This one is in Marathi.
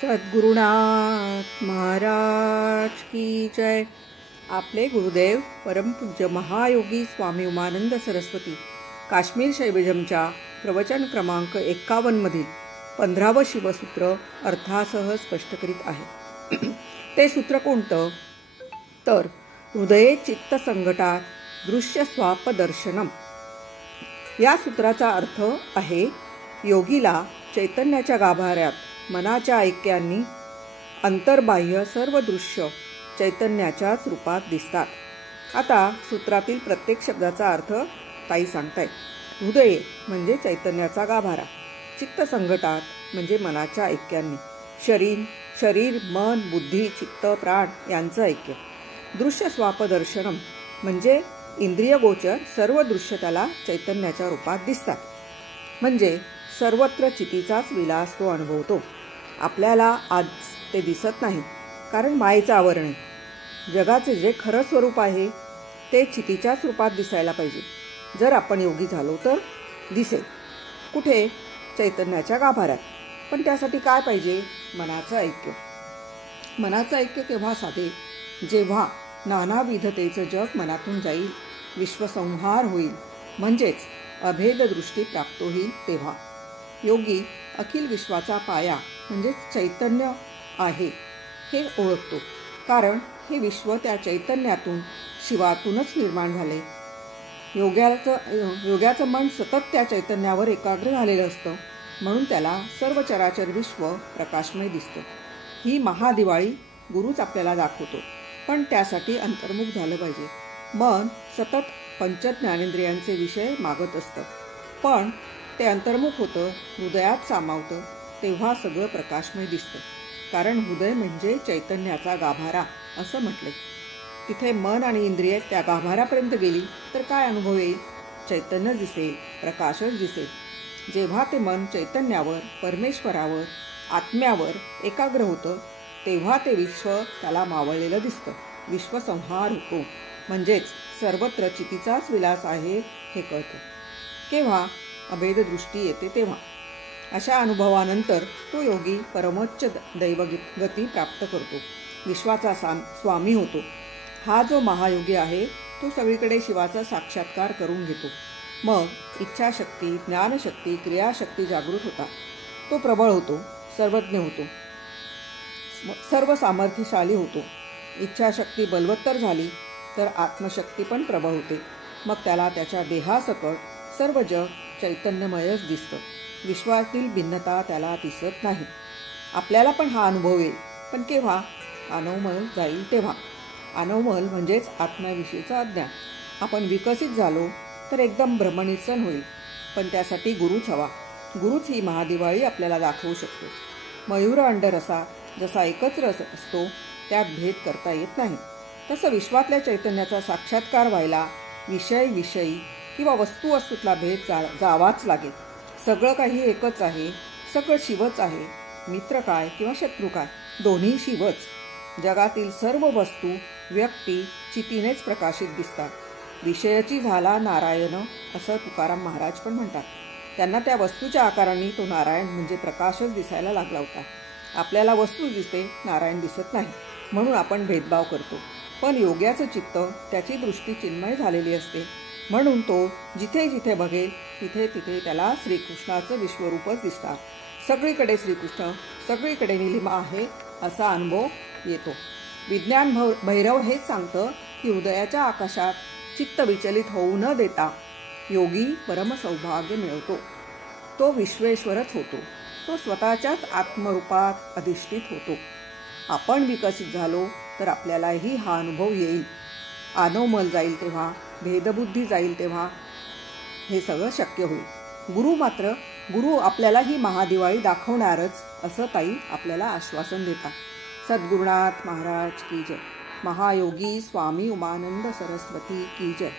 सद्गुरुनाथ महाराज की जय। आपले गुरुदेव परमपूज्य महायोगी स्वामी उमानंद सरस्वती काश्मीर शैवजमच्या प्रवचन क्रमांक 51 मधील 15वे शिवसूत्र अर्थासह स्पष्ट करीत आहे। ते सूत्र कोणतं तर हृदये चित्त संघटात दृश्य स्वापदर्शनम। या सूत्राचा अर्थ आहे योगीला चैतन्याच्या गाभाऱ्यात मनाच्या ऐक्यांनी अंतर्बाह्य सर्व दृश्य चैतन्याच्याच रूपात दिसतात। आता सूत्रातील प्रत्येक शब्दाचा अर्थ ताई सांगतायत। हृदय म्हणजे चैतन्याचा गाभारा, चित्त संघटात म्हणजे मनाच्या ऐक्यांनी, शरीर मन बुद्धी चित्त प्राण यांचं ऐक्य, दृश्य स्वापदर्शनम म्हणजे इंद्रिय गोचर सर्व दृश्य त्याला चैतन्याच्या रूपात दिसतात। म्हणजे सर्वत्र चितीचाच विलास तो अनुभवतो। आपल्याला आज ते दिसत नाही कारण मायेचं आवरण आहे। जगाचे जे खरं स्वरूप आहे ते चितीच्याच रूपात दिसायला पाहिजे। जर आपण योगी झालो तर दिसेल कुठे? चैतन्याच्या गाभाऱ्यात। पण त्यासाठी काय पाहिजे? मनाचं ऐक्य। मनाचं ऐक्य केव्हा साधे? जेव्हा नानाविधतेचं जग मनातून जाईल, विश्वसंहार होईल, म्हणजेच अभेद दृष्टी प्राप्त होईल तेव्हा योगी अखिल विश्वाचा पाया म्हणजे चैतन्य आहे हे ओळखतो। कारण हे विश्व त्या चैतन्यातून शिवातूनच निर्माण झाले। योग्याचं मन सतत त्या चैतन्यावर एकाग्र झालेलं असतं, म्हणून त्याला सर्व चराचर विश्व प्रकाशमय दिसतं। ही महादिवाळी गुरुच आपल्याला दाखवतो, पण त्यासाठी अंतर्मुख झालं पाहिजे। मन सतत पंचज्ञानेंद्रियांचे विषय मागत असतं, पण ते अंतर्मुख होतं, हृदयात सामावतं, तेव्हा सगळं प्रकाशमय दिसतं। कारण हृदय म्हणजे चैतन्याचा गाभारा असं म्हटले। तिथे मन आणि इंद्रिय त्या गाभाऱ्यापर्यंत गेली तर काय अनुभव येईल? चैतन्य दिसेल, प्रकाशच दिसेल। जेव्हा ते मन चैतन्यावर, परमेश्वरावर, आत्म्यावर एकाग्र होतं तेव्हा ते विश्व त्याला मावळलेलं दिसतं। विश्वसंहार होतो, म्हणजेच सर्वत्र चितीचाच विलास आहे हे कळतं। केव्हा? अभेद दृष्टी येते तेव्हा। अशा अनुभवानंतर तो योगी परमोच्च दैवगती प्राप्त करतो, विश्वाचा स्वामी होतो। हा जो महायोगी आहे तो सगळीकडे शिवाचा साक्षात्कार करून घेतो। मग इच्छाशक्ती, ज्ञानशक्ती, क्रियाशक्ती जागृत होतात। तो प्रबळ होतो, सर्वज्ञ होतो, सर्व सामर्थ्यशाली होतो। इच्छाशक्ती बलवत्तर झाली तर आत्मशक्ती पण प्रबळ होते। मग त्याला त्याच्या देहासकट सर्व जग चैतन्यमयच दिसतं। विश्वातील भिन्नता त्याला दिसत नाही। आपल्याला पण हा अनुभव येईल, पण केव्हा? अनवमल जाईल तेव्हा। अनवमल म्हणजेच आत्म्याविषयीचं अज्ञान। आपण विकसित झालो तर एकदम ब्रह्मनिर्सण होईल, पण त्यासाठी गुरुच हवा। गुरुच ही महादिवाळी आपल्याला दाखवू शकतो। मयूर अंडरसा जसा एकच रस असतो त्यात भेद करता येत नाही, तसं विश्वातल्या चैतन्याचा साक्षात्कार व्हायला विषयी किंवा वस्तूतला भेद जावाच लागेल। सगळं काही एकच आहे, सगळं शिवच आहे। मित्र काय किंवा शत्रू काय, दोन्ही शिवच। जगातील सर्व वस्तू व्यक्ती चितीनेच प्रकाशित दिसतात। विषयाची झाला नारायण असं तुकाराम महाराज पण म्हणतात। त्यांना त्या वस्तूच्या आकाराने तो नारायण म्हणजे प्रकाशच दिसायला लागला होता। आपल्याला वस्तू दिसते, नारायण दिसत नाही, म्हणून आपण भेदभाव करतो। पण योग्याचं चित्त, त्याची दृष्टी चिन्मय झालेली असते, म्हणून तो जिथे जिथे बघेल तिथे तिथे त्याला श्रीकृष्णाचं विश्वरूपच दिसतात। सगळीकडे श्रीकृष्ण, सगळीकडे निलिमा आहे असा अनुभव येतो। विज्ञान भैरव हेच सांगतं की हृदयाच्या आकाशात चित्त विचलित होऊ न देता योगी परमसौभाग्य मिळवतो। तो विश्वेश्वरच होतो, तो स्वतःच्याच आत्मरूपात अधिष्ठित होतो। आपण विकसित झालो तर आपल्यालाही हा अनुभव येईल। अनवमल जाईल तेव्हा, भेदबुद्धी जाईल तेव्हा हे सगळं शक्य होईल। गुरु आपल्याला ही महादिवाळी दाखवणारच असं ताई आपल्याला आश्वासन देतात। सद्गुरुनाथ महाराज की जय। महायोगी स्वामी उमानंद सरस्वती की जय।